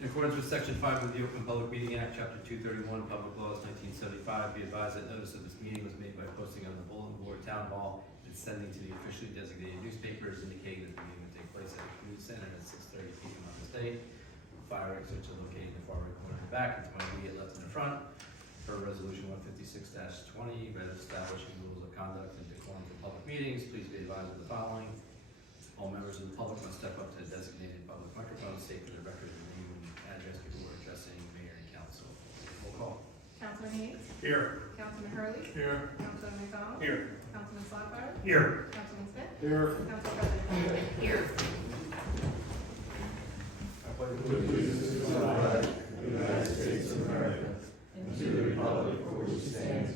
In accordance with Section 5 of the Open Public Meeting Act, Chapter 231, Public Laws 1975, be advised that notice of this meeting was made by posting on the bulletin board, town hall, and sending to the officially designated newspapers indicating that the meeting would take place at the community center at 6:30 p.m. on this date. Fire exits are located in the far right corner in the back, and to my immediate left in the front. Per Resolution 156-20, by establishing rules of conduct and decorum for public meetings, please be advised of the following. All members of the public must step up to the designated public microphone, state for the record the name and address before addressing mayor and council. Roll call. Councilman Hayes. Here. Councilman Hurley. Here. Councilman McDonald. Here. Councilman Slagfire. Here. Councilman Smith. Here. Council President. Here. allegiance to the flag of the United States of America and to the republic for which it stands,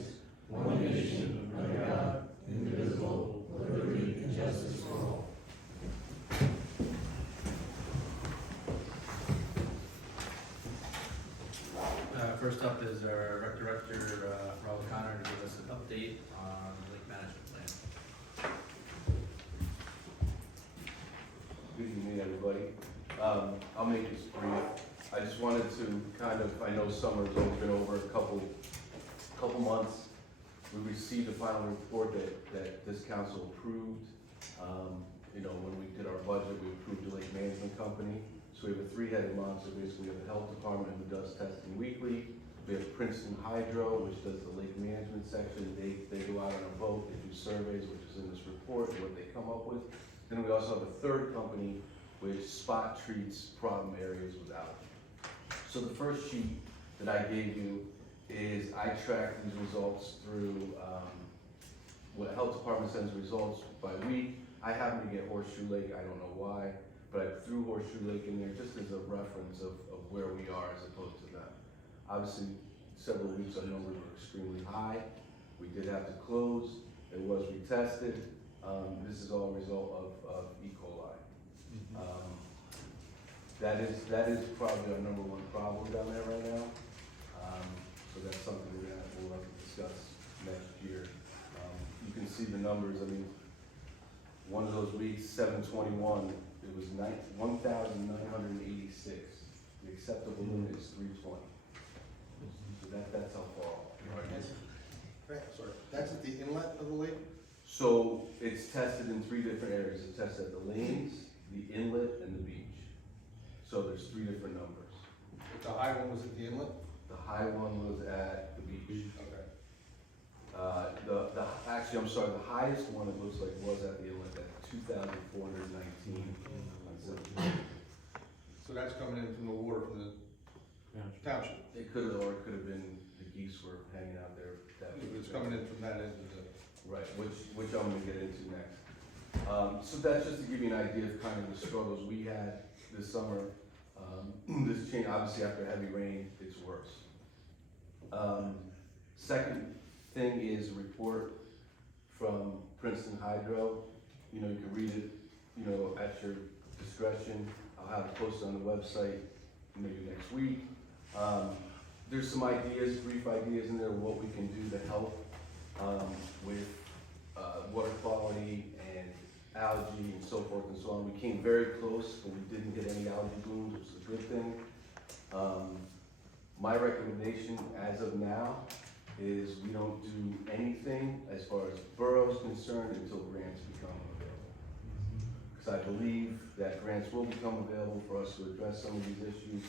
one nation, under God, indivisible, with liberty and justice for all. First up is our rec director, Rob Connor, to give us an update on the lake management plan. Good evening, everybody. I'll make this brief. I just wanted to I know summer's only been over a couple months. We received a final report that this council approved. When we did our budget, we approved the lake management company. So we have a three-headed monster. Basically, we have the health department who does testing weekly. We have Princeton Hydro, which does the lake management section. They go out on a boat, they do surveys, which is in this report, what they come up with. Then we also have a third company which spot treats problem areas with algae. So the first sheet that I gave you is I track these results through what health department sends results by week. I happen to get Horseshoe Lake, I don't know why, but I threw Horseshoe Lake in there just as a reference of where we are as opposed to them. Obviously, several weeks our numbers were extremely high. We did have to close. It was retested. This is all a result of E. coli. That is probably our number one problem down there right now. So that's something we'll have to discuss next year. You can see the numbers. I mean, one of those weeks, 721, it was 1,986. The acceptable limit is 320. So that's how far off. Sorry, that's at the inlet of the lake? So it's tested in three different areas. It's tested at the lanes, the inlet, and the beach. So there's three different numbers. The high one was at the inlet? The high one was at the beach. Okay. Actually, I'm sorry, the highest one it looks like was at the inlet at 2,419. So that's coming in from the water from the township? It could have, or it could have been the geese were hanging out there. It's coming in from that end of the... Right, which I'm gonna get into next. So that's just to give you an idea of kind of the struggles we had this summer. This change, obviously after heavy rain, it's worse. Second thing is a report from Princeton Hydro. You can read it, at your discretion. I'll have it posted on the website maybe next week. There's some ideas, brief ideas in there of what we can do to help with water quality and algae and so forth and so on. We came very close, but we didn't get any algae blooms, which is a good thing. My recommendation as of now is we don't do anything as far as borough is concerned until grants become available. Because I believe that grants will become available for us to address some of these issues.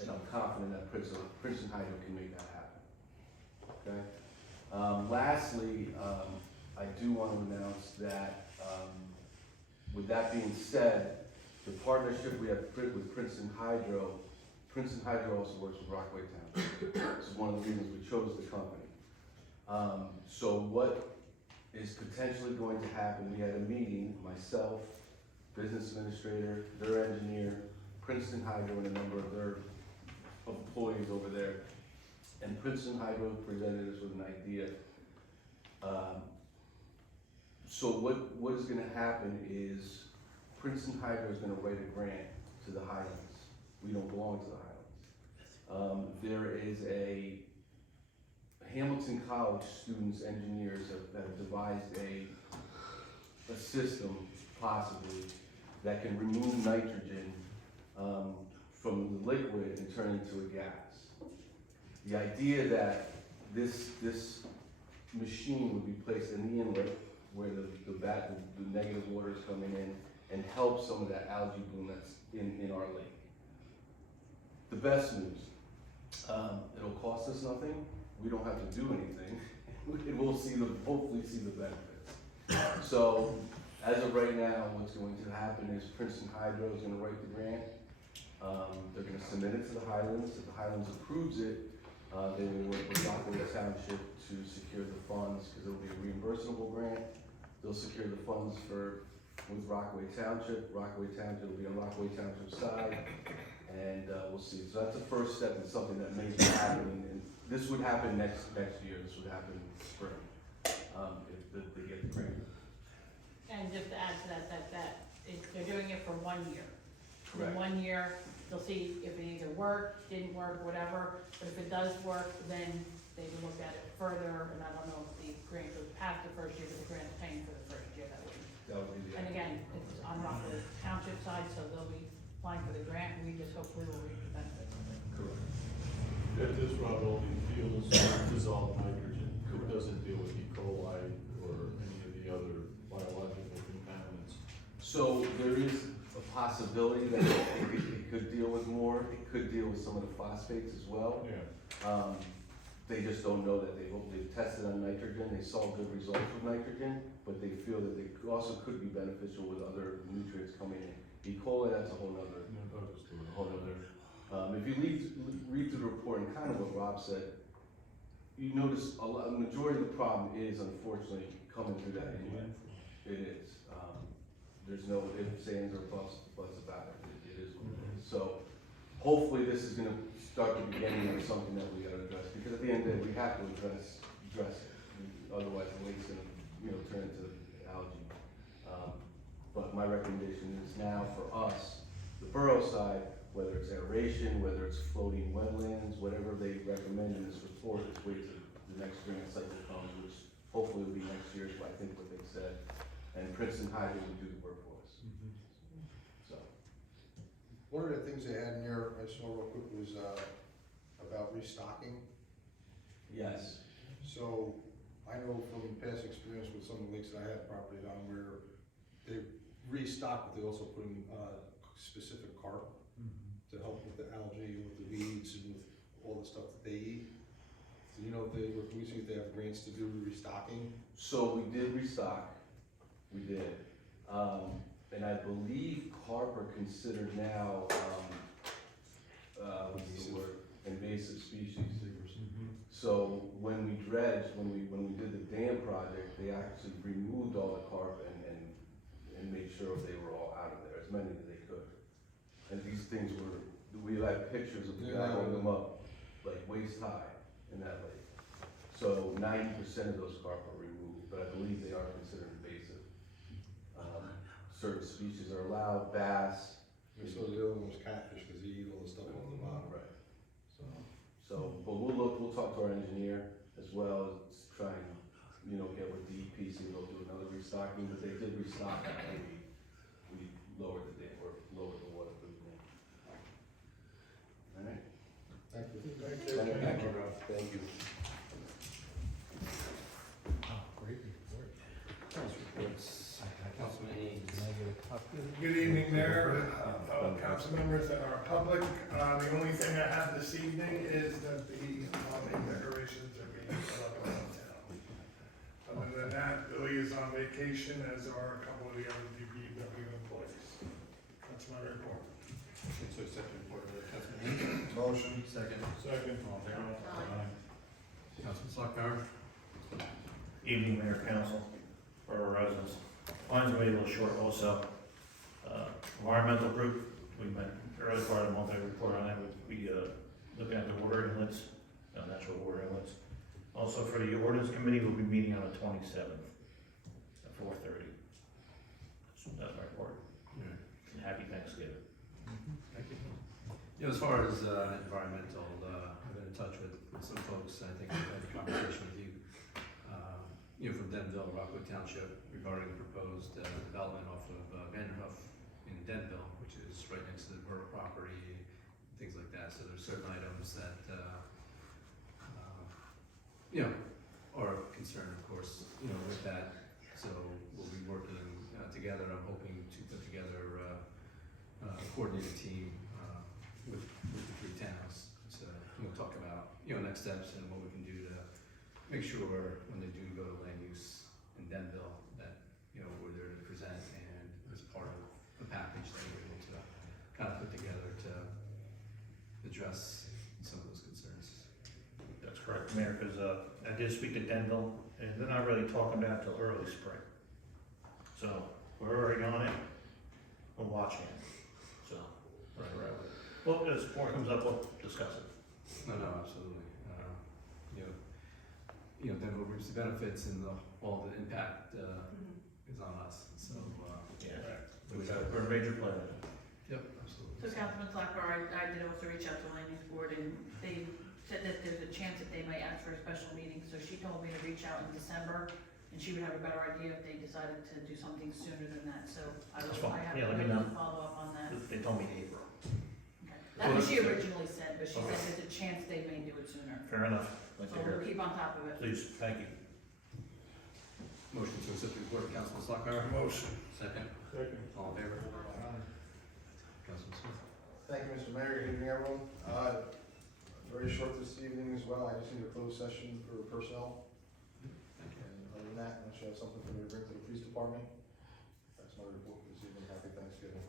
And I'm confident that Princeton Hydro can make that happen. Okay. Lastly, I do want to announce that, with that being said, the partnership we have with Princeton Hydro also works with Rockaway Township. This is one of the reasons we chose the company. So what is potentially going to happen, we had a meeting, myself, business administrator, their engineer, Princeton Hydro, and a number of their employees over there. And Princeton Hydro presented us with an idea. So what is going to happen is Princeton Hydro is going to write a grant to the Highlands. We don't belong to the Highlands. There is a Hamilton College students, engineers have devised a system, possibly, that can remove nitrogen liquid and turn into a gas. The idea that this machine would be placed in the inlet where the negative water is coming in and help some of that algae bloom that's in our lake. The best news, it'll cost us nothing. We don't have to do anything. And we'll hopefully see the benefits. So, as of right now, what's going to happen is Princeton Hydro is gonna write the grant. They're gonna submit it to the Highlands. If the Highlands approves it, they will work with Rockaway Township to secure the funds, because it'll be a reimbursable grant. They'll secure the funds with Rockaway Township. Rockaway Township will be on Rockaway Township's side, and we'll see. So that's the first step in something that may be happening, and this would happen next year. This would happen in spring, if they get the grant. And just to add to they're doing it for 1 year. Correct. In 1 year, they'll see if it either worked, didn't work, whatever, but if it does work, then they can look at it further, and I don't know if the grant goes past the first year, but the grant's paying for the first year, that would. That would be the. And again, it's on Rockaway Township side, so they'll be applying for the grant, and we just hopefully will reap the benefits of it. Correct. At this route, all the fuels dissolve nitrogen. It doesn't deal with E. coli or any of the other biological contaminants. So there is a possibility that it could deal with more. It could deal with some of the phosphates as well. Yeah. They just don't know that they've tested on nitrogen. They saw good results with nitrogen, but they feel that they also could be beneficial with other nutrients coming in. E. coli, that's a whole nother. If you read through the report and kind of what Rob said, you notice a majority of the problem is unfortunately coming through that inlet. It is. There's no ifs, ands, or buts about it. It is what it is. So hopefully this is going to start the beginning of something that we got to address, because at the end of the day we have to address it. Otherwise the lake's going to turn into algae. But my recommendation is now for us, the borough side, whether it's aeration, whether it's floating wetlands, whatever they recommend in this report, is wait till the next grant cycle comes, which hopefully will be next year, is what I think what they said. And Princeton Hydro will do the work for us. So. One of the things they had in there, I saw real quick, was about restocking. Yes. So I know from past experience with some of the lakes that I had properties on where they restock, but they also put in specific carp to help with the algae, with the weeds, and with all the stuff that they eat. So you know if they were releasing, if they have grants to do restocking. So we did restock. We did. And I believe carp are considered now, what's the word? Invasive species. So when we dredged, when we did the dam project, they actually removed all the carp and made sure they were all out of there, as many as they could. And these things we had pictures of the guy holding them up, like waist high in that lake. So 90% of those carp are removed, but I believe they are considered invasive. Certain species are allowed, bass. So the other one was catfish, because they eat all the stuff on the bottom. Right. But we'll talk to our engineer as well as try and, get with DEP, see if they'll do another restocking, but they did restock after we lowered the dam, or lowered the water through the dam. All right. Thank you. Thank you, Ralph. Thank you. Great report. Councilman Haynes. Good evening, Mayor, fellow council members, and our public. The only thing I have this evening is that the awning decorations are being put up around town. Other than that, Billy is on vacation, as are a couple of the other DPW employees. That's my report. So second report, Councilman Haynes. Motion. Second. Second. Councilman Slugfire. Evening, Mayor, Council, Borough residents. Mine's gonna be a little short also. Environmental group, we met early part of the month, I report on that, we looking at the water inlets, natural water inlets. Also for the ordinance committee, we'll be meeting on the 27th at 4:30. That's my report. And happy Thanksgiving. Thank you. As far as environmental, I've been in touch with some folks, I think I've had a conversation with you, from Denville, Rockaway Township, regarding the proposed development off of Vanderhoof in Denville, which is right next to the borough property, things like that. So there's certain items that, you know, are concerned, of course, you know, with that. So we'll be working together. I'm hoping to put together a coordinated team with the three towns. So we'll talk about, you know, next steps and what we can do to make sure when they do go to land use in Denville, that, you know, we're there to present and as part of the package that we're able to kind of put together to address some of those concerns. That's correct, Mayor, because I did speak to Denville, and they're not really talking about till early spring. So we're already on it, we're watching it, so. Right. Well, as more comes up, we'll discuss it. No, absolutely. You know, Denver reaps the benefits and all the impact is on us, so. Yeah. We're a major player. Yep, absolutely. So Councilman Slackbar, I did also reach out to Land Use Board, and they said that there's a chance that they might ask for a special meeting, so she told me to reach out in December, and she would have a better idea if they decided to do something sooner than that, so That's I fine. have Yeah, to let me know. follow up on that. They told me April. Okay. That's what she originally said, but she said there's a chance they may do it sooner. Fair enough. Like So to we'll hear. keep on top of it. Please, thank you. Motion to accept the report of Councilman Slocum. Motion. Second. Second. All in favor? Councilman Smith. Thank you, Mr. Mayor. Good evening, everyone. Very short this evening as well. I just need a closed session for personnel. Thank you. And other than that, unless you have something for me to bring to the police department, that's my report for this evening. Happy Thanksgiving.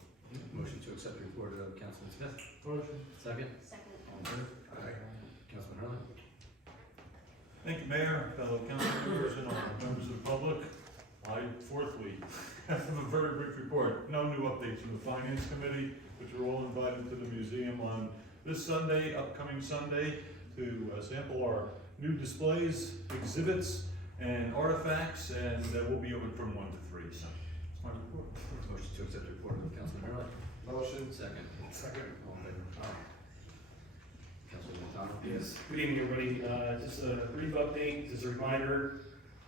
Motion to accept the report of Councilman Smith. Motion. Second. Second. All in favor? Aye. Councilman Hurley. Thank you, Mayor, fellow council members, and all members of the public. I forthwithly have a very brief report. No new updates from the Finance Committee, which are all invited to the museum on this Sunday, upcoming Sunday, to sample our new displays, exhibits, and artifacts, and we'll be open from 1 to 3. So, that's my report. Motion to accept the report of Councilman Hurley. Motion. Second. Second. All in favor? Councilman Montano. Yes, good evening, everybody. Just a brief update, just a reminder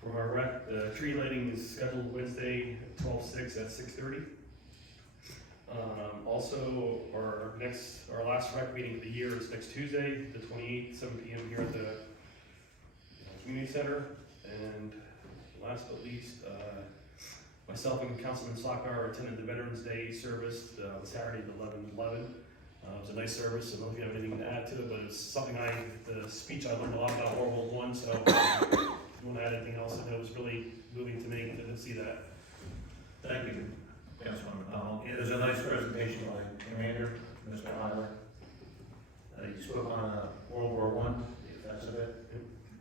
from our rec, the tree lighting is scheduled Wednesday, 12/6 at 6:30. Also, our last rec meeting of the year is next Tuesday, the 28th, 7 PM here at the community center. And last but least, myself and Councilman Slocum attended the Veterans Day service, Saturday, the 11/11. It was a nice service. I don't know if you have anything to add to it, but it's something the speech I learned a lot about World War I, so if you want to add anything else, it was really moving to me to see that. Thank you, Councilman McDonald. Yeah, there's a nice presentation by Commander, Mr. Hyler. He spoke on World War I, the effects of it.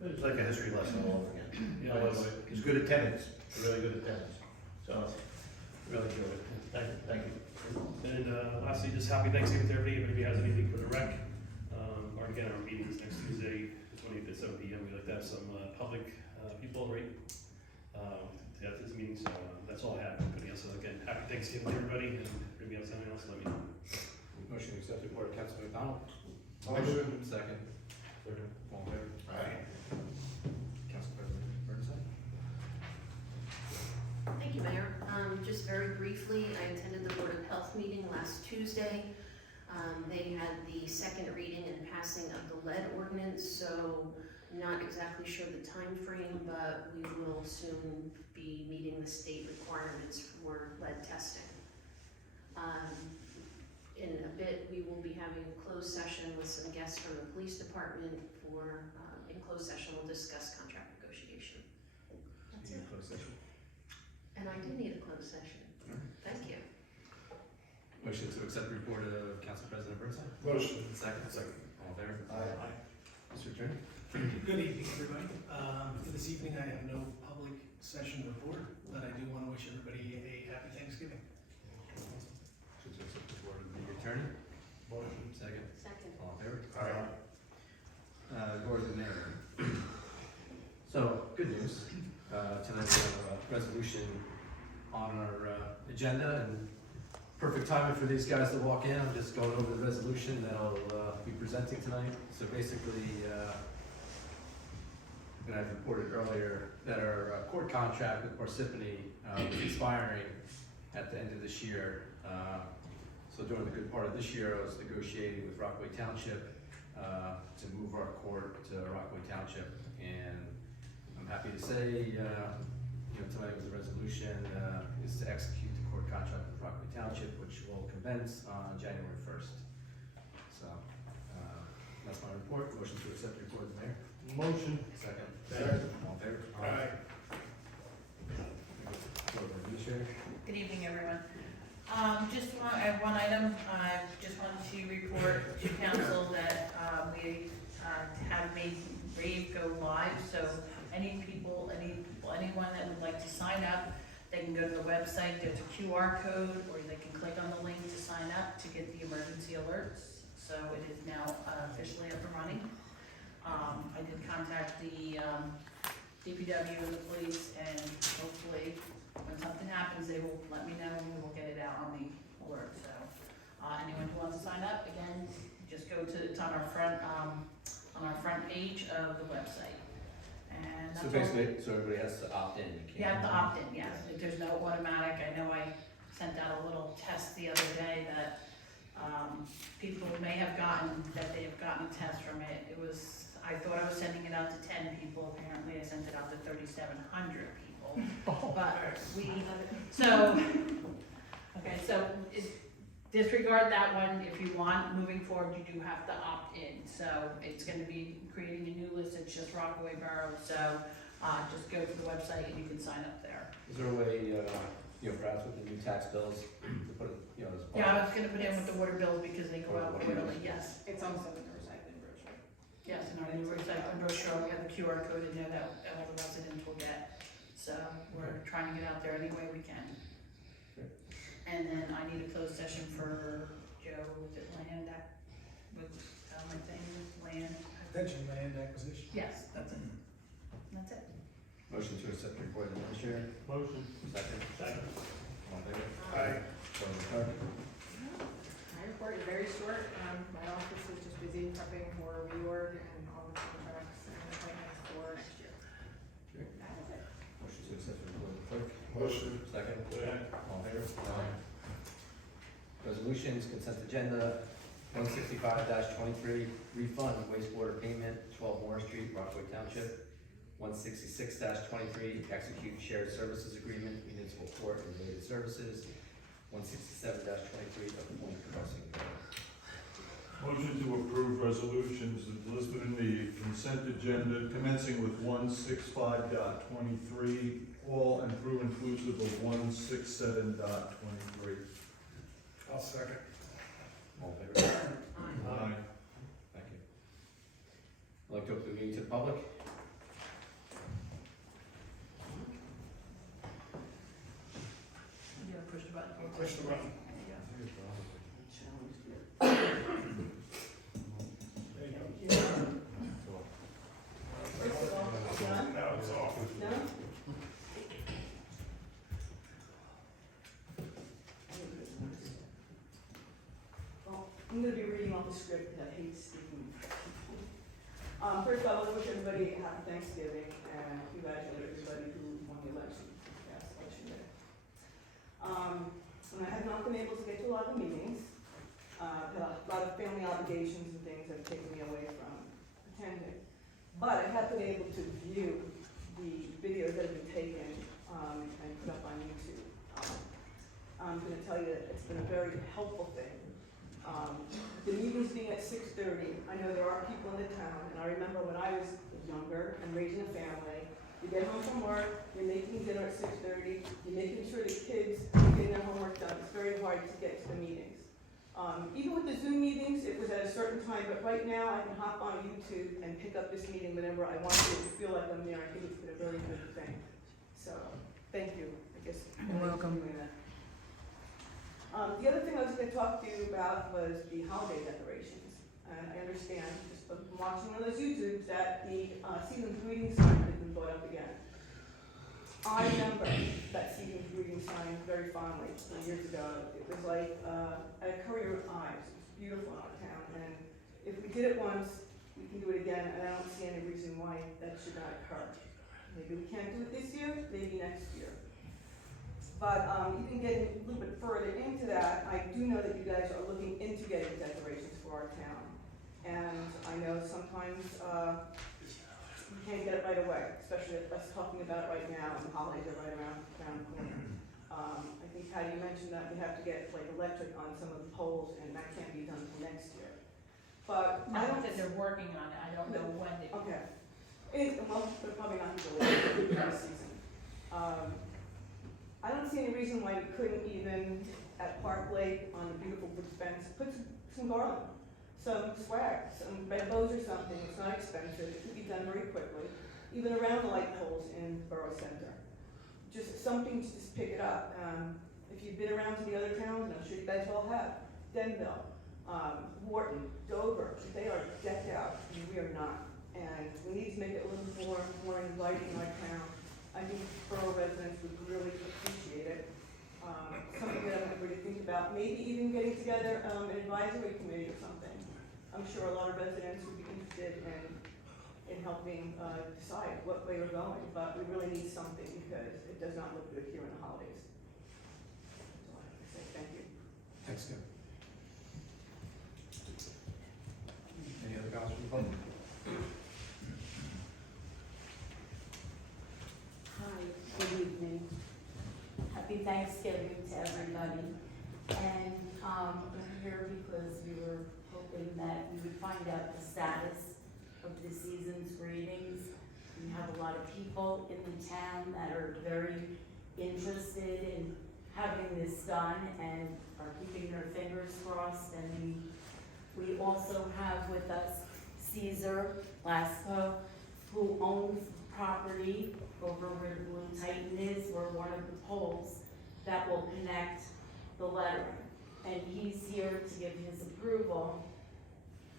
It was like a history lesson all over again. Yeah, it was. It was good attendance, really good attendance. So, Really enjoyed it. thank you. And lastly, just happy Thanksgiving to everybody. If anybody has anything for the rec, or again, our meeting is next Tuesday, the 20th at 7 PM. We'd like to have some public people, right? At this meeting, so that's all I have. Anybody else? So again, happy Thanksgiving to everybody, and if anybody has anything else, let me know. Motion to accept the report of Councilman McDonald. Motion. Second. All in favor? Aye. Council President Burnside. Thank you, Mayor. Just very briefly, I attended the Board of Health meeting last Tuesday. They had the second reading and passing of the lead ordinance, so not exactly sure the time frame, but we will soon be meeting the state requirements for lead testing. In a bit, we will be having a closed session with some guests from the police department for, in closed session, we'll discuss contract negotiation. That's it. Closed session. And I do need a closed session. Thank you. Motion to accept the report of Council President Burnside. Motion. Second. All in favor? Aye. Mr. Attorney. Good evening, everybody. For this evening, I have no public session report, but I do want to wish everybody a happy Thanksgiving. Motion to accept the report of the attorney. Motion. Second. Second. All in favor? Aye. Go to the narrator. So, good news. Tonight we have a resolution on our agenda, and perfect timing for these guys to walk in. I'm just going over the resolution that I'll be presenting tonight. So basically, and I reported earlier that our court contract with Parsippany is expiring at the end of this year. So during the good part of this year, I was negotiating with Rockaway Township to move our court to Rockaway Township. And I'm happy to say, tonight was a resolution is to execute the court contract with Rockaway Township, which will commence on January 1st. So that's my report. Motion to accept the report, Mayor. Motion. Second. Second. All in favor? Aye. Good evening, everyone. I have one item, I just wanted to report to council that, we, have made Brave go live, so anyone that would like to sign up, they can go to the website, there's a QR code, or they can click on the link to sign up to get the emergency alerts, so it is now officially up and running. I did contact the, DPW and the police, and hopefully, when something happens, they will let me know and we will get it out on the alert, so. Anyone who wants to sign up, again, just go to, it's on our front page of the website. And that's So all. basically, so everybody has to opt in, you can't. You have to opt in, yes, there's no automatic, I know I sent out a little test the other day that, people may have gotten, that they have gotten a test from it. It was, I thought I was sending it out to 10 people, apparently I sent it out to 3,700 people. But disregard that one if you want. Moving forward, you do have to opt in. So it's gonna be creating a new list, it's just Rockaway Borough, so, just go to the website and you can sign up there. Is there a way, perhaps with the new tax bills, to put it, as part Yeah, I of? was gonna put in with the water bills because they go out quarterly, yes. It's also in the recycling brochure. Yes, in our new recycling brochure, we have the QR code in there that all the residents will get. So we're trying to get out there any way we can. Okay. And then I need a closed session for Joe, with it land, with, my thing, land. Pension land acquisition. Yes, that's it. That's it. Motion to accept the report of the administrator. Motion. Second. Second. All in favor? Aye. Vote on the card. My report is very short. My office is just busy prepping for reorg and all the contracts and appointments for next year. Okay. That is it. Motion to accept the report of the clerk. Motion. Second. Second. All in favor? Aye. Resolutions, consent agenda, 165-23, refund wastewater payment, 12 Moore Street, Rockaway Township. 166-23, execute shared services agreement, municipal court and related services. 167-23, appoint crossing guard. Motion to approve resolutions listed in the consent agenda commencing with 165.23, all and through inclusive of 167.23. I'll second. All in favor? Aye. Thank you. I'd like to open the meeting to the public. You gotta push the button. Push the button. There you go. There you go. Done? Now it's off. Done? Well, I'm gonna be reading off the script that I hate speaking. First of all, I want to wish everybody a happy Thanksgiving and congratulate everybody who won the election, last election day. And I have not been able to get to a lot of the meetings. Had a lot of family obligations and things that have taken me away from attending. But I have been able to view the videos that have been taken and put up on YouTube. I'm gonna tell you that it's been a very helpful thing. The meetings being at 6:30, I know there are people in the town, and I remember when I was younger and raising a family, you get home from work, you're making dinner at 6:30, you're making sure the kids are getting their homework done. It's very hard to get to the meetings. Even with the Zoom meetings, it was at a certain time, but right now I can hop on YouTube and pick up this meeting whenever I want to feel like I'm there. I think it's been a very good thing. So, thank you, I guess. You're welcome. The other thing I was going to talk to you about was the holiday decorations. And I understand, just from watching one of those YouTubes, that the season's greeting sign has been brought up again. I remember that season's greeting sign very fondly some years ago. It was like a courier of eyes. It was beautiful in our town. And if we did it once, we can do it again, and I don't see any reason why that should not occur. Maybe we can't do it this year, maybe next year. But even getting a little bit further into that, I do know that you guys are looking into getting decorations for our town. And I know sometimes you can't get it right away, especially with us talking about it right now, and the holidays are right around the corner. I think Patty, you mentioned that we have to get like electric on some of the poles, and that can't be done until next year. But No, I don't. that they're working on it, I don't know when they. Okay. Well, they're probably not delayed this season. I don't see any reason why we couldn't even, at Park Lake, on the beautiful wood fence, put some garland, some swag, some bows or something. It's not expensive, it could be done very quickly, even around the light poles in Borough Center. Just something to just pick it up. If you've been around to the other towns, and I'm sure you guys all have, Denville, Wharton, Dover, they are decked out, and we are not. And we need to make it a little more inviting in our town. I think borough residents would really appreciate it. Something that I'm going to think about, maybe even getting together an advisory committee or something. I'm sure a lot of residents would be interested in helping decide what way we're going, but we really need something because it does not look good here in the holidays. That's all I have to say. Thank you. Thanks, Kim. Any other comments from the public? Hi, good evening. Happy Thanksgiving to everybody. And we're here because we were hoping that we would find out the status of the season's greetings. We have a lot of people in the town that are very interested in having this done and are keeping their fingers crossed. And we also have with us Caesar Lasco, who owns property over where the Blue Titan is, or one of the poles that will connect the lettering. And he's here to give his approval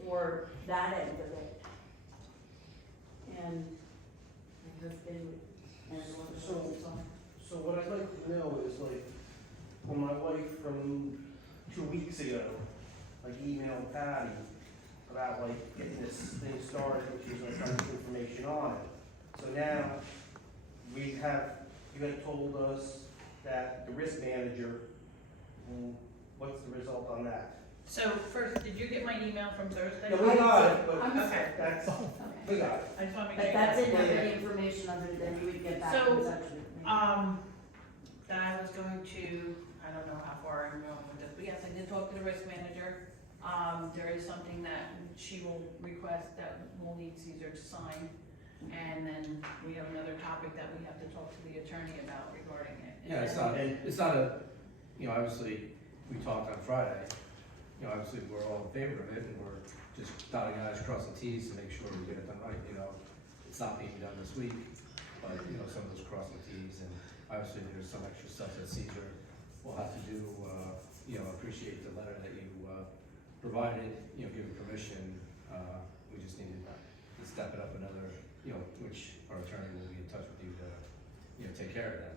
for that end of it. And my husband and So what I'd like to know is like, when my wife from 2 weeks ago, like emailed Patty about like getting this thing started, and she was like trying to get information on it. So now, you had told us that the risk manager, what's the result on that? So first, did you get my email from Thursday? Yeah, we got it, but Okay. that's, Okay. we got it. I just want to make But sure. that didn't have Yeah. any information other than you would get back So, in touch with me. That I was going to, I don't know how far I'm going with this, but yes, I did talk to the risk manager. There is something that she will request that we'll need Caesar to sign. And then we have another topic that we have to talk to the attorney about regarding it. Yeah, it's not a, obviously, we talked on Friday, obviously, we're all in favor of it, and we're just dotting i's, crossing t's to make sure we get it done right, it's not being done this week, but, some of those crossing t's, and obviously, there's some extra stuff that Caesar will have to do, appreciate the letter that you, provided, given permission, we just needed to step it up another, which our attorney will be in touch with you to, take care of that.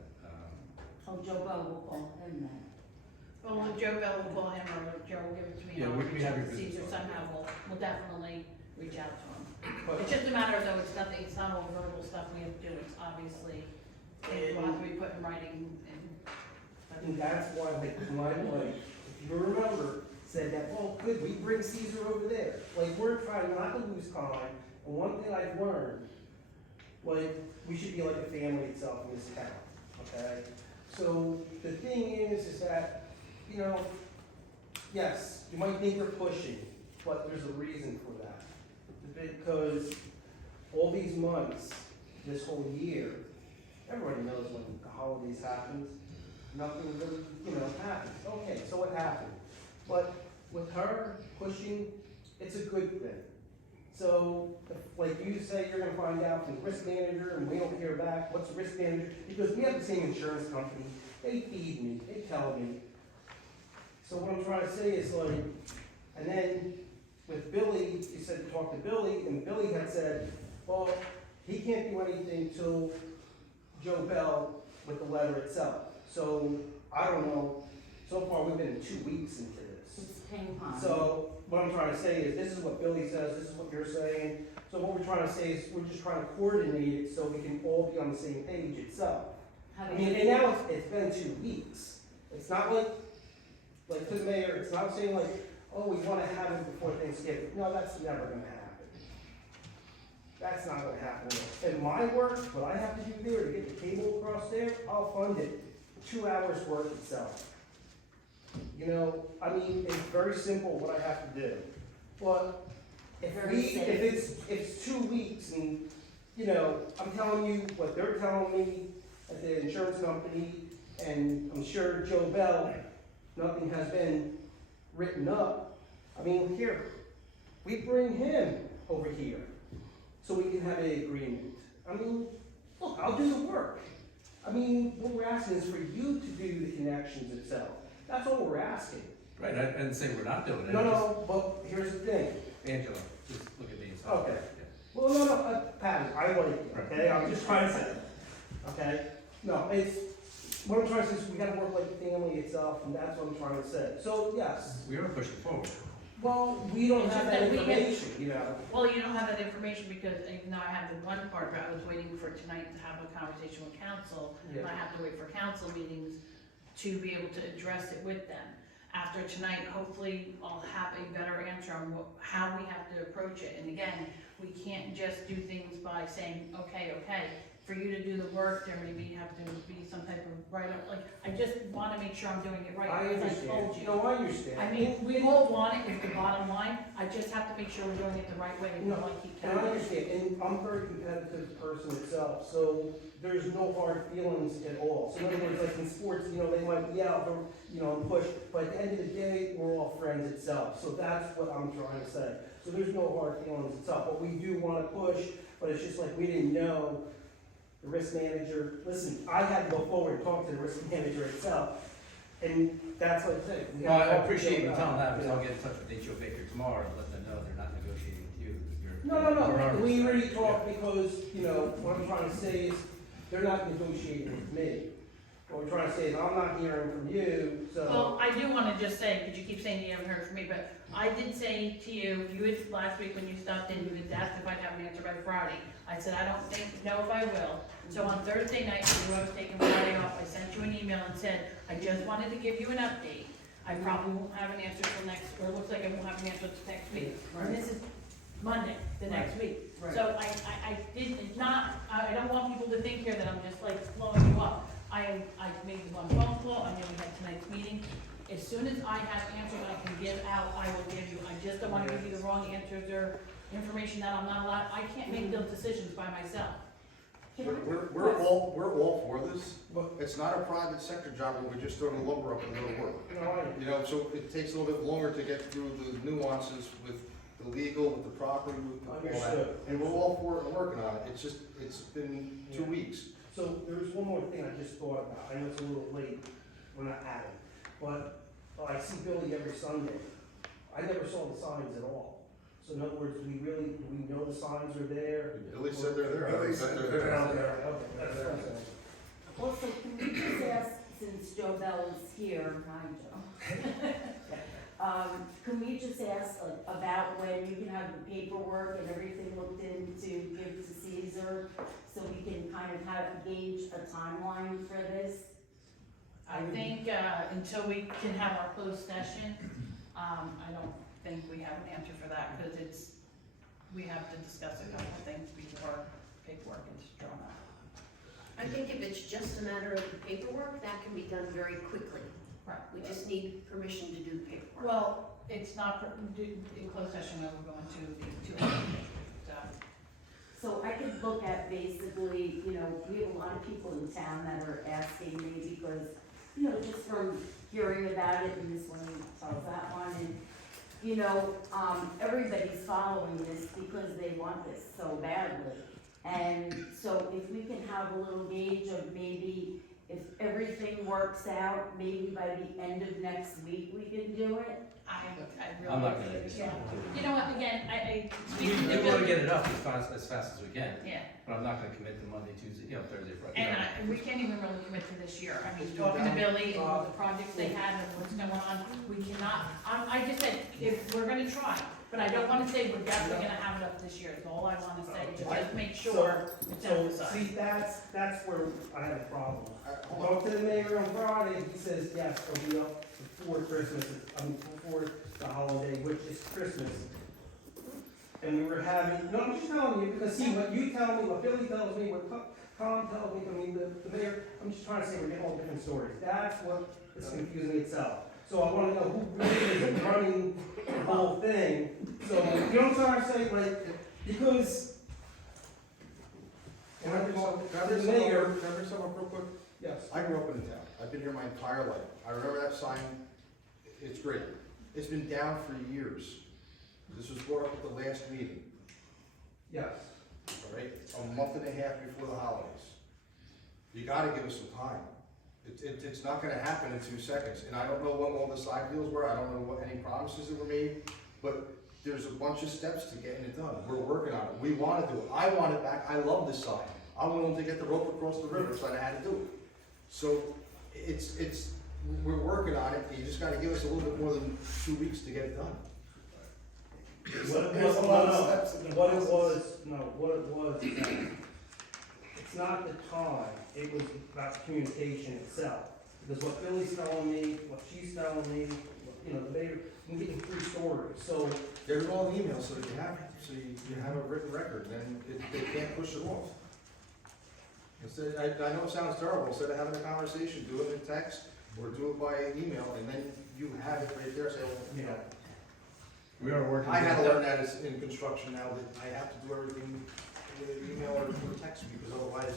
Oh, Joe Bell will call him then. Well, Joe Bell will call him, or Joe will give it to me, Yeah, and I'll we reach have out your to business Caesar card. somehow, we'll definitely reach out to him. But- It's just a matter of though, it's nothing, it's not all verbal stuff we have to do, it's obviously, things will have to be put in writing And that's why, like, my wife, if you remember, said that, well, good, we bring Caesar over there. Like, we're trying not to lose time, and one thing I've learned, like, we should be like a family itself in this town, okay? So, the thing is that, yes, you might think we're pushing, but there's a reason for that. Because all these months, this whole year, everybody knows when the holidays happen, nothing really, happens. Okay, so what happened? But with her pushing, it's a good thing. So, like you say, you're gonna find out from the risk manager, and we don't hear back, what's the risk manager? Because we have the same insurance company, they feed me, they tell me. So what I'm trying to say is like, and then with Billy, you said talk to Billy, and Billy had said, well, he can't do anything till Joe Bell with the letter itself. So, I don't know, so far we've been 2 weeks into this. It's ping pong. So, what I'm trying to say is, this is what Billy says, this is what you're saying. So what we're trying to say is, we're just trying to coordinate it so we can all be on the same page itself. How I do mean, you- and now it's been 2 weeks. It's not like to the mayor, it's not saying like, oh, we wanna have it before Thanksgiving. No, that's never gonna happen. That's not gonna happen. And my work, what I have to do there to get the cable across there, I'll fund it. 2 hours work itself. You know, I mean, it's very simple what I have to do. But if it's 2 weeks and, you know, I'm telling you what they're telling me at the insurance company, and I'm sure Joe Bell, nothing has been written up. I mean, here, we bring him over here so we can have an agreement. I mean, look, I'll do the work. I mean, what we're asking is for you to do the connections itself. That's all we're asking. Right, I didn't say we're not doing it. No, but here's the thing. Angela, just look at me and say. Okay. Yeah. Well, no, Patty, I like you, okay? I'm just trying to say, okay? No, what I'm trying to say is we gotta work like the family itself, and that's what I'm trying to say. So, yes, We are pushing forward. well, we don't It's have just that that we get- information, you know? Well, you don't have that information because even though I had the one part, but I was waiting for tonight to have a conversation with council. And I have to wait for council meetings to be able to address it with them. After tonight, hopefully I'll have a better answer on how we have to approach it. And again, we can't just do things by saying, okay. For you to do the work, there maybe have to be some type of write-up, like, I just wanna make sure I'm doing it right, I as I understand. told you. No, I understand. I mean, we all want it, is the bottom line, I just have to make sure we're doing it the right way, and No, not keep And I telling you. understand, and I'm a very competitive person itself, so there's no hard feelings at all. So in other words, like in sports, you know, they might yell, or, you know, and push, but at the end of the day, we're all friends itself. So that's what I'm trying to say. So there's no hard feelings itself, but we do wanna push, but it's just like we didn't know the risk manager. Listen, I had to go forward and talk to the risk manager itself, and that's what I think. We Well, have to I talk to appreciate them you about telling it, that, because you know. I'll get in touch with H.O. Baker tomorrow and let them know they're not negotiating with you. You're- No, you're we already ours. talked because, you know, what I'm trying to say is, they're not negotiating with me. What we're trying to say is, I'm not hearing from you, so. Well, I do wanna just say, because you keep saying you haven't heard from me, but I did say to you, you had, last week when you stopped in, you had asked if I'd have an answer by Friday. I said, I don't know if I will. So on Thursday night, I knew I was taking Friday off, I sent you an email and said, I just wanted to give you an update. I probably won't have an answer till next, or it looks like I won't have an answer till next week. And this is Monday, the next week. Right. So I did, it's not, I don't want people to think here that I'm just like blowing you up. I made the one phone call, I know we had tonight's meeting. As soon as I have answers I can give out, I will give you. I just don't wanna give you the wrong answers or information that I'm not allowed, I can't make those decisions by myself. We're all for this. It's not a private sector job where we just throw the lumber up and go to work. No, You know, so it takes a little bit longer to get through the nuances with the legal, with the property, with all that. Understood. And we're all for it and working on it. It's been 2 weeks. So there's one more thing I just thought about. I know it's a little late, we're not at it, but I see Billy every Sunday. I never saw the signs at all. So in other words, we know the signs are there. Billy said they're there. Billy said they're there. Okay, that's what I'm saying. Also, can we just ask, since Joe Bell is here, hi Joe. Can we just ask about when you can have the paperwork and everything looked into, give to Caesar, so we can kind of gauge a timeline for this? I think, until we can have our closed session, I don't think we have an answer for that, because we have to discuss a couple of things before paperwork is drawn up. I think if it's just a matter of the paperwork, that can be done very quickly. Right. We just need permission to do the paperwork. Well, it's not, in closed session, we're going to the 2 hours, so. So I could look at basically, you know, we have a lot of people in town that are asking me because, you know, just from hearing about it, and this one tells that one, and, you know, everybody's following this because they want this so badly. And so if we can have a little gauge of maybe, if everything works out, maybe by the end of next week we can do it. I really. I'm not gonna. Yeah. You know what, again, I We speaking to wanna Bill. get it up as fast as we can, Yeah, but I'm not gonna commit to Monday, Tuesday, Thursday, Friday. and we can't even really commit to this year. I mean, talking to Billy and the projects they have and what's going on, we cannot, I just said, if we're gonna try, But I don't wanna say we're definitely gonna have it up this year, is all I wanna say, to just make sure it's So, emphasized. see, that's where I have a problem. I talked to the mayor on Friday, he says, yes, it'll be up before Christmas, before the holiday, which is Christmas. And we were having, no, I'm just telling you, because see, what you tell me, what Billy tells me, what Tom tells me, I mean, the mayor, I'm just trying to say we're getting all different stories. That's what is confusing itself. So I wanna know who really is running the whole thing, so, you know what I'm trying to say, like, because. Can I bring something up real quick? Yes. I grew up in the town. I've been here my entire life. I remember that sign. It's great. It's been down for years. This was brought up at the last meeting, Yes. all right? A month and a half before the holidays. You gotta give us some time. It's not gonna happen in 2 seconds. And I don't know what all the side deals were. I don't know what any promises that were made, but there's a bunch of steps to getting it done. We're working on it. We wanna do it. I want it back. I love this sign. I'm willing to get the rope across the river so I know how to do it. So we're working on it. You just gotta give us a little bit more than 2 weeks to get it done. What it was, is that it's not the time, it was about the communication itself. Because what Billy's telling me, what she's telling me, you know, I'm getting 3 stories, so. Get it all in email so that you have a written record, then they can't push it off. Instead, I know it sounds terrible, instead of having a conversation, do it in text, or do it by email, and then you have it right there, say, well, you know. We are working. I had to learn that as in construction now, that I have to do everything with email or text, because otherwise,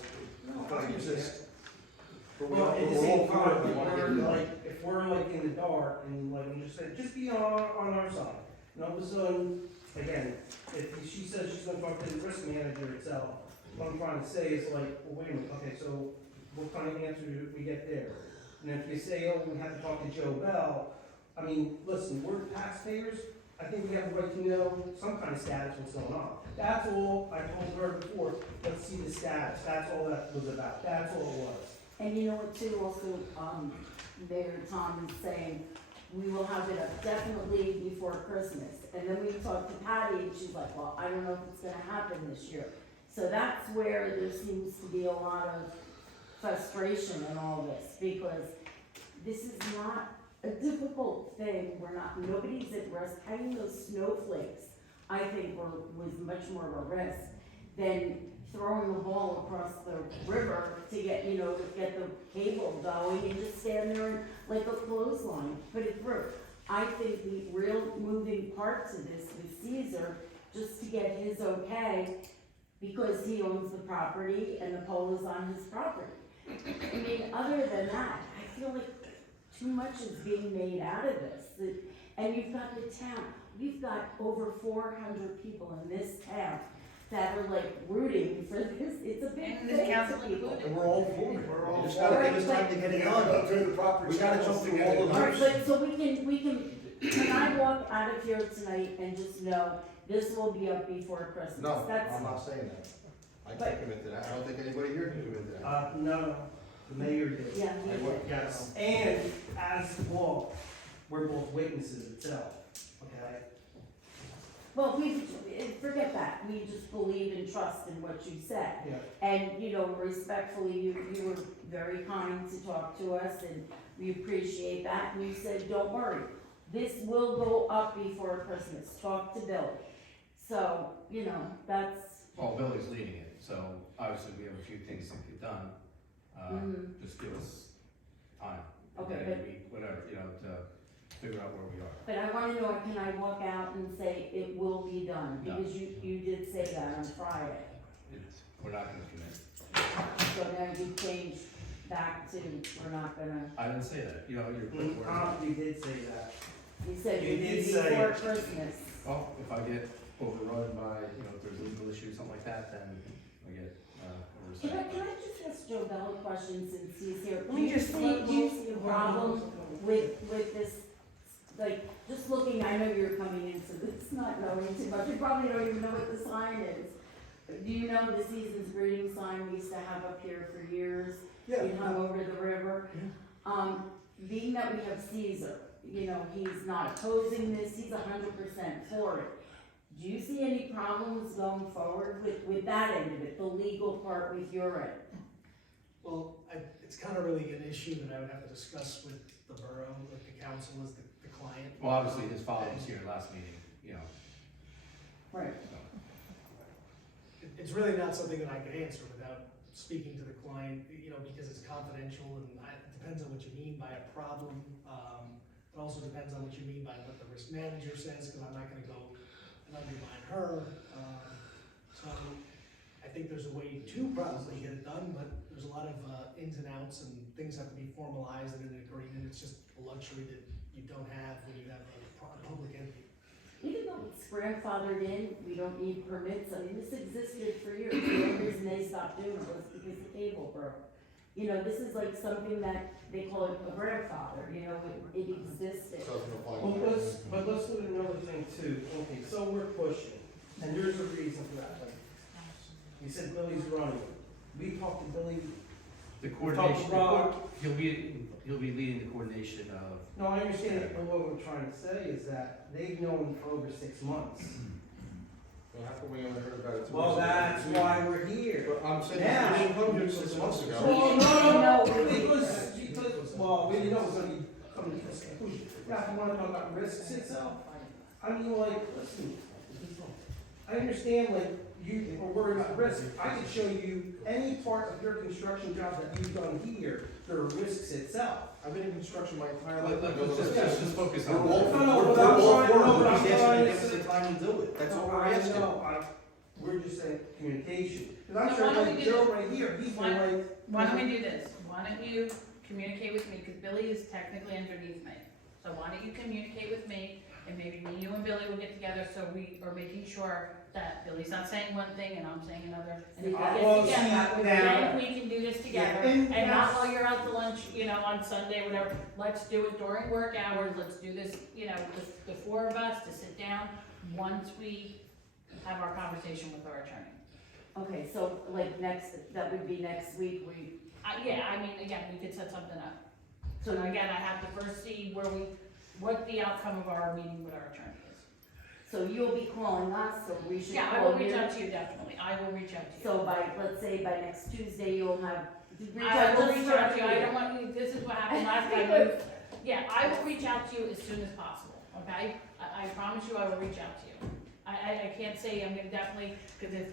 it doesn't exist. But Well, at the we're all same for it, time, we if wanna get we're it done. like, if we're like in the dark, and like, I'm just saying, just be on our side. And all of a sudden, again, if she says she's gonna talk to the risk manager itself, what I'm trying to say is like, well, wait a minute, okay, so what kind of answer do we get there? And if you say, oh, we have to talk to Joe Bell, I mean, listen, we're taxpayers, I think we have the right to know some kind of status, what's going on. That's all, I told her before, let's see the status, that's all that was about, that's all it was. And you know what too, also, Mayor Tom is saying, we will have it up definitely before Christmas. And then we talked to Patty and she's like, well, I don't know if it's gonna happen this year. So that's where there seems to be a lot of frustration in all this, because this is not a difficult thing. Nobody's at risk. Having those snowflakes, I think was much more of a risk than throwing the ball across the river to get the cable going and just stand there and, like a clothesline, put it through. I think the real moving part to this was Caesar, just to get his okay, because he owns the property and the pole is on his property. I mean, other than that, I feel like too much is being made out of this. And you've got the town, we've got over 400 people in this town that are like rooting for this. It's a big And thing this council to people. And we're all for it. We're all You just for gotta it. give us time to get it done. Go through the proper We gotta channels jump to through get all it the done. Alright, but so can I walk out of here tonight and just know this will be up before Christmas? No, That's- I'm not saying that. I can't commit to that. I don't think anybody here can commit to that. No, the mayor did. Yeah, he I did. would- Yes, and as law, we're both witnesses itself, okay? Well, forget that, we just believe and trust in what you said. Yeah. And, respectfully, you were very kind to talk to us, and we appreciate that, and you said, don't worry, this will go up before Christmas, talk to Billy. So, that's, Well, Billy's leading it, so obviously we have a few things to get done. Just give us time. Okay, a but- week, whatever, to figure out where we are. but I wanna know, can I walk out and say it will be done? No. Because you did say that on Friday. We're not gonna commit. So now you changed back to, we're not gonna, I didn't say that, you're quick words. You did say that. you said You it'd be did say- before Christmas. Well, if I get overrun by, if there's legal issues, something like that, then I get, Can oversight. I just ask Joe Bell a question since he's here? Let me just- Do you see a problem with this, like, just looking, I know you're coming into this, not knowing too much, you probably don't even know what the sign is. Do you know the Season's Greeting sign we used to have up here for years? It hung over the river. Being that we have Caesar, he's not opposing this, he's 100% for it. Do you see any problems going forward with that end of it, the legal part with your end? Well, it's kind of really an issue that I would have to discuss with the borough, with the council as the client. Well, obviously, his father was here last meeting, you know, Right. so. It's really not something that I could answer without speaking to the client, you know, because it's confidential and it depends on what you mean by a problem. It also depends on what you mean by what the risk manager says, because I'm not gonna go and undermine her. So I think there's a way to probably get it done, but there's a lot of ins and outs and things have to be formalized in an agreement. It's just a luxury that you don't have when you have a public entity. Even though it's grandfathered in, we don't need permits, I mean, this existed for years, the only reason they stopped doing it was because the cable broke. You know, this is like something that they call it a grandfather, you know, it existed. Well, let's look at another thing too. Okay, so we're pushing, and there's a reason for that. Like, you said Billy's running. We talked to Billy. The Talk coordination, to Rob. he'll be leading the coordination of. No, I understand that, but what we're trying to say is that they've known for over 6 months. Well, how come we only heard about it 2 Well, weeks ago? that's why we're here. But I'm saying, Now- we didn't come here 6 months ago. Well, no, because, well, we didn't know it was gonna be coming to this conclusion. Yeah, if you wanna talk about risks itself, I mean, like, listen, I understand, like, you are worried about risk. I could show you any part of your construction job that you've done here, there are risks itself. I've been in construction my entire life. Let's just focus We're on. all, that. No, no, we're but I'm all trying- for it. no, but We're I'm just asking trying to to give us the time to do it. That's all No, we're I asking. know, we're just saying communication. Cause I'm So sure why don't like we do Joe this? right here, he's Why- been like. Why don't we do this? Why don't you communicate with me, because Billy is technically underneath me. So why don't you communicate with me, and maybe me, you and Billy will get together, so we are making sure that Billy's not saying one thing and I'm saying another. And if we Well, get see, together, now- then we can do this Yeah, together, and and not that's- while you're out to lunch, you know, on Sunday, whatever. Let's do it during work hours, let's do this, you know, the four of us to sit down, once we have our conversation with our attorney. Okay, so like that would be next week, Yeah, I mean, again, we could set something up. so So again, I have to first see what the outcome of our meeting with our attorney is. so you'll be calling us, or we should Yeah, I call will reach you? out to you definitely, I will reach out to you. So let's say by next Tuesday, you'll have, I will just reach for out to you, I you. don't want you, this is what happened last time. Yeah, I will reach out to you as soon as possible, okay? I promise you I will reach out to you. I can't say I'm gonna definitely, because if,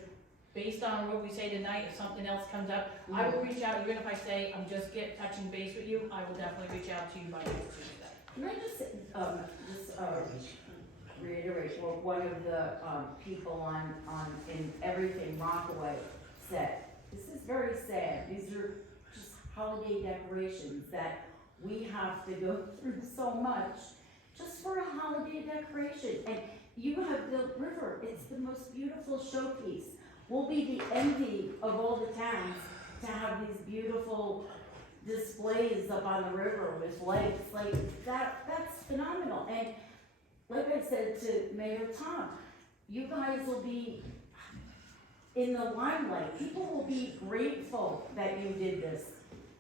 based on what we say tonight, if something else comes up, I will reach out, even if I say I'm just touching base with you, I will definitely reach out to you by next Tuesday. Can I just reiterate what one of the, people in Everything Rockaway said? This is very sad, these are just holiday decorations that we have to go through so much just for a holiday decoration. And you have built River, it's the most beautiful showpiece. We'll be the envy of all the towns to have these beautiful displays up on the river with lights like that. That's phenomenal. And like I said to Mayor Tom, you guys will be in the limelight. People will be grateful that you did this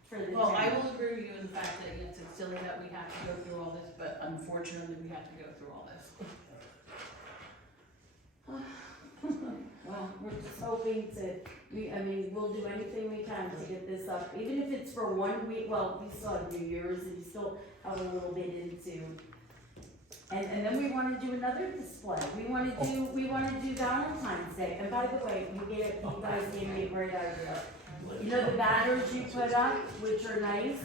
for the town. Well, I will agree with you in the fact that it's silly that we have to go through all this, but unfortunately, we have to go through all this. Well, we're just hoping we'll do anything we can to get this up, even if it's for 1 week. Well, we still have New Year's and you still have a little bit into. And then we wanna do another display. We wanna do Valentine's Day. And by the way, you guys gave me a great idea. You know the banners you put up, which are nice?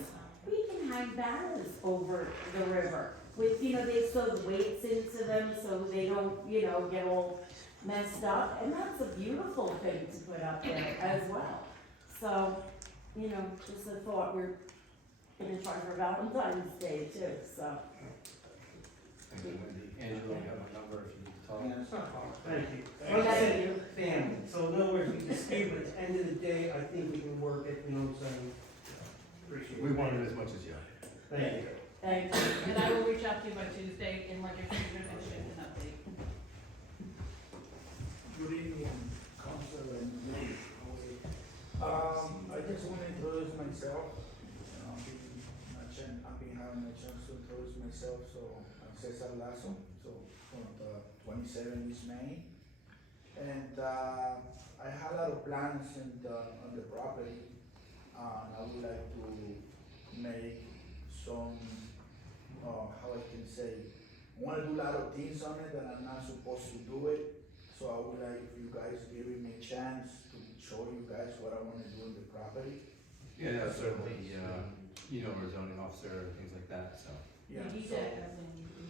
We can hang banners over the river with, they sew the weights into them so they don't, get all messed up, and that's a beautiful thing to put up there as well. So, just a thought, we're gonna try for Valentine's Day too, so. Thank you, Wendy. Angela, you got my number if you need to talk. Yeah, it's not hard. Thank you. Like I said, family, so in other words, we dispute, but at the end of the day, I think we can work it, you know what I'm saying? Appreciate it. We wanted as much as you. Thank you. Thank you. And I will reach out to you by Tuesday, and like I said, you're gonna get an update. Good evening, Council and Mayor. I just want to introduce myself. I've been having a chance to introduce myself, so I'm Cesar Lasso, so from the 27 East Main. And, I had a lot of plans on the property. And I would like to make some, how I can say, I wanna do a lot of things on it that I'm not supposed to do it. So I would like if you guys giving me a chance to show you guys what I wanna do on the property. Yeah, no, certainly, you know, we're a zoning officer and things like that, so. Yeah, Yeah, he's so-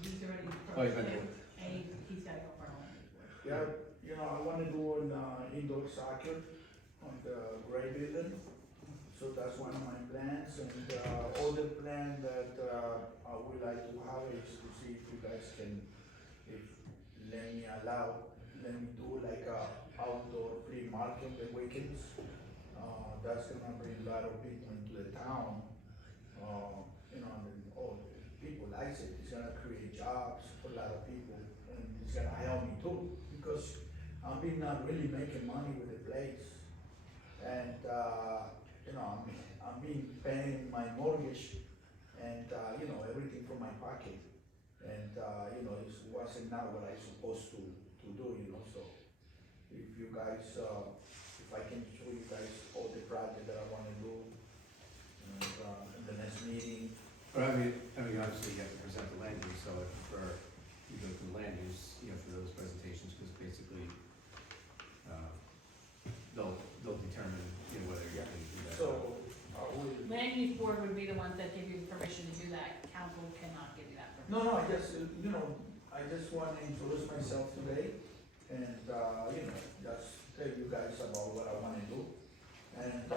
he's already Oh, he's been approached him, doing and he's gotta go for a land use board. Yeah, you know, I wanna do an indoor soccer on the gray building, so that's one of my plans, and other plan that I would like to have is to see if you guys can, if let me do like a outdoor flea market on the weekends. That's gonna bring a lot of people into the town, you know, and all people like it, it's gonna create jobs for a lot of people, and it's gonna help me too, because I've been not really making money with the place. And, you know, I've been paying my mortgage and, you know, everything from my pocket. And, you know, it wasn't not what I supposed to do, you know, so if you guys, if I can show you guys all the project that I wanna do, and, in the next meeting. But I mean, obviously you have to present the land use, so I prefer you go through land use, you know, for those presentations, because basically, they'll determine, you know, whether you're going to do that. So, Land use board would be the ones that give you permission to do that, council cannot give you that permission. no, I just, you know, I just wanna introduce myself today, and, you know, just tell you guys about what I wanna do. And,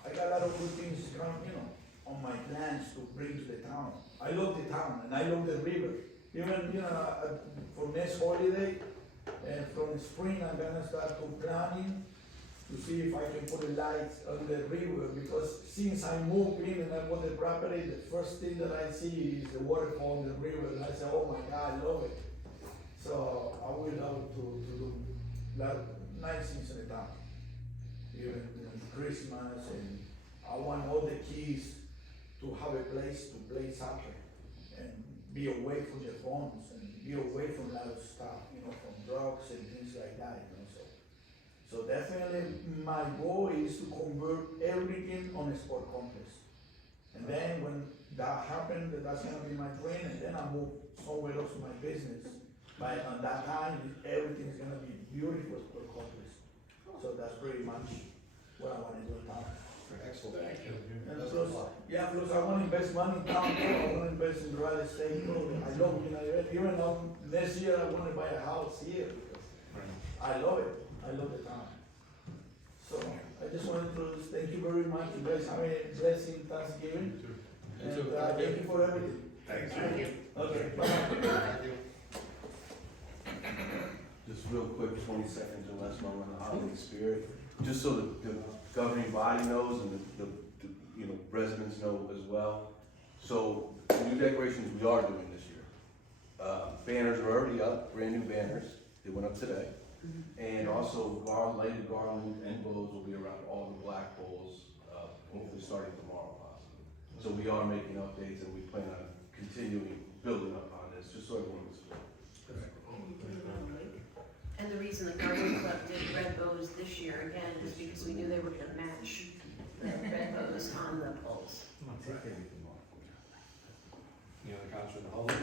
I got a lot of good things come, you know, on my plans to bring to the town. I love the town, and I love the river. Even, you know, for next holiday, and from spring, I'm gonna start to planning to see if I can put a light on the river, because since I moved in and I bought the property, the first thing that I see is the waterfall on the river, and I say, oh my God, I love it. So I would love to do a lot of nice things in the town. Even, you know, Christmas, and I want all the kids to have a place to play soccer and be away from their phones and be away from a lot of stuff, you know, from drugs and things like that, you know, so definitely my goal is to convert everything on a sport complex. And then when that happens, that's gonna be my dream, and then I move somewhere else to my business. But at that time, everything's gonna be beautiful sport complex. So that's pretty much what I wanna do in town. Excellent. Thank you. And plus, yeah, plus I wanna invest money in town too, I wanna invest in real estate too. I love, you know, even though next year I wanna buy a house here, because I love it, I love the town. So, I just wanted to thank you very much, you guys have a blessing Thanksgiving. And, thank you for everything. Thanks. Okay, bye. Just real quick, 20 seconds or less, on the holiday spirit, just so the governing body knows and the you know, residents know as well. So, the new decorations we are doing this year. Banners are already up, brand new banners, they went up today. And also lighted garland and bows will be around all the black poles, hopefully starting tomorrow possibly. So we are making updates and we plan on continuing building up on this, just so everyone is aware. And the reason the garden club did red bows this year again is because we knew they were gonna match the red bows on the poles. Any other comments from the public?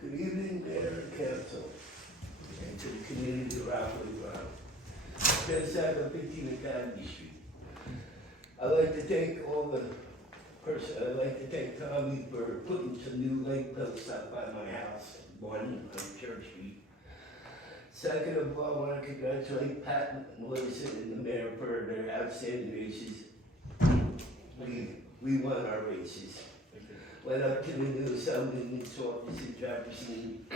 Good evening, Mayor and Council, and to the community of Rockaway Borough. Ben Saga, 15 Academy Street. I'd like to thank I'd like to thank Tommy for putting some new light posts up by my house, one on Church Street. Second of all, I want to congratulate Pat and Melissa and the mayor for their outstanding races. We won our races. Went up to the new assemblyman's office in Jefferson.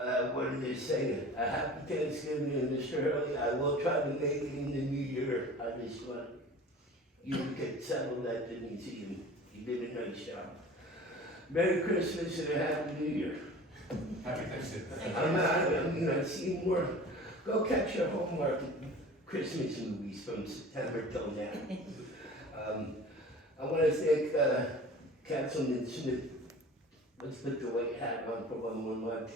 I wanted to say a happy Thanksgiving, and Mr. Hurley, I will try to make it in the new year. I just want you to get settled at the museum. You did a nice job. Merry Christmas and a Happy New Year. Happy Thanksgiving. I mean, I've seen more. Go catch your homework. Christmas movies from September till now. I want to thank Councilman Smith. Let's put the white hat on for one more month.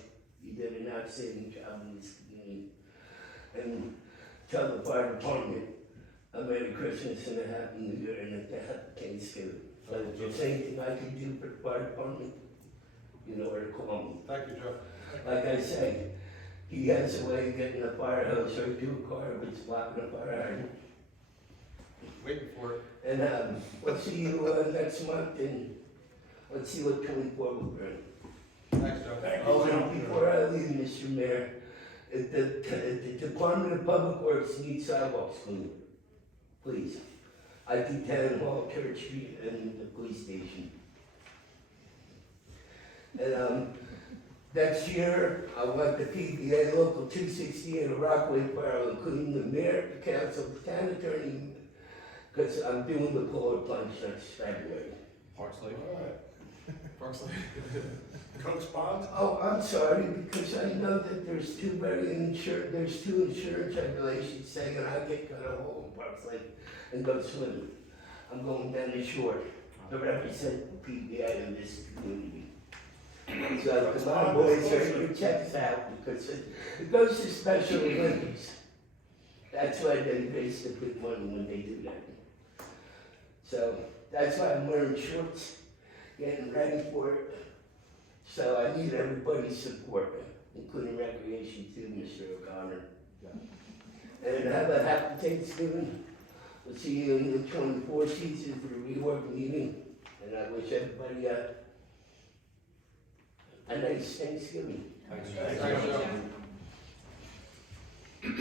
You did an outstanding job in this community. And tell the fire department a Merry Christmas and a Happy New Year and a Happy Thanksgiving. So if there's anything I can do for the fire department, you know where to call me. Thank you, Jeff. Like I say, he has a way of getting a fire hose right to a car if it's blocking a fire hydrant. Waiting for it. And we'll see you next month, and let's see what 24 will bring. Thanks, Jeff. Oh, and before I leave, Mr. Mayor, if the Department of Public Works needs sidewalks cleaned, please. I do Town Hall, Church Street, and the police station. And next year, I want the PBA Local 260 and the Rockaway Borough, including the mayor, the council, the town attorney, because I'm doing the polar plunge next February. Parks Lake. All right. Parks Lake. Coach Bond? Oh, I'm sorry, because I know that there's two insurance regulations saying that I get cut a hole in Parks Lake and go swimming. I'm going down the shore to represent the PBA in this community. So, the my boys are here to check this out, because it goes to Special Olympics. That's why they raise the big money when they do that. So, that's why I'm wearing shorts, getting ready for it. So I need everybody's support, including recreation too, Mr. O'Connor. And have a happy Thanksgiving. We'll see you in the 24 season for the rework meeting. And I wish everybody a nice Thanksgiving. Thanks, Thanks, Jeff. Jeff. Any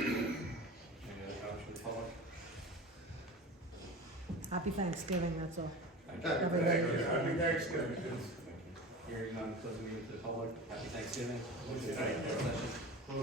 other comments from the public? Happy Thanksgiving, that's all. Thank you. Thank you. Happy Thanksgiving. Hearing none, closing meeting to the public. Happy Thanksgiving. Thank you. Session.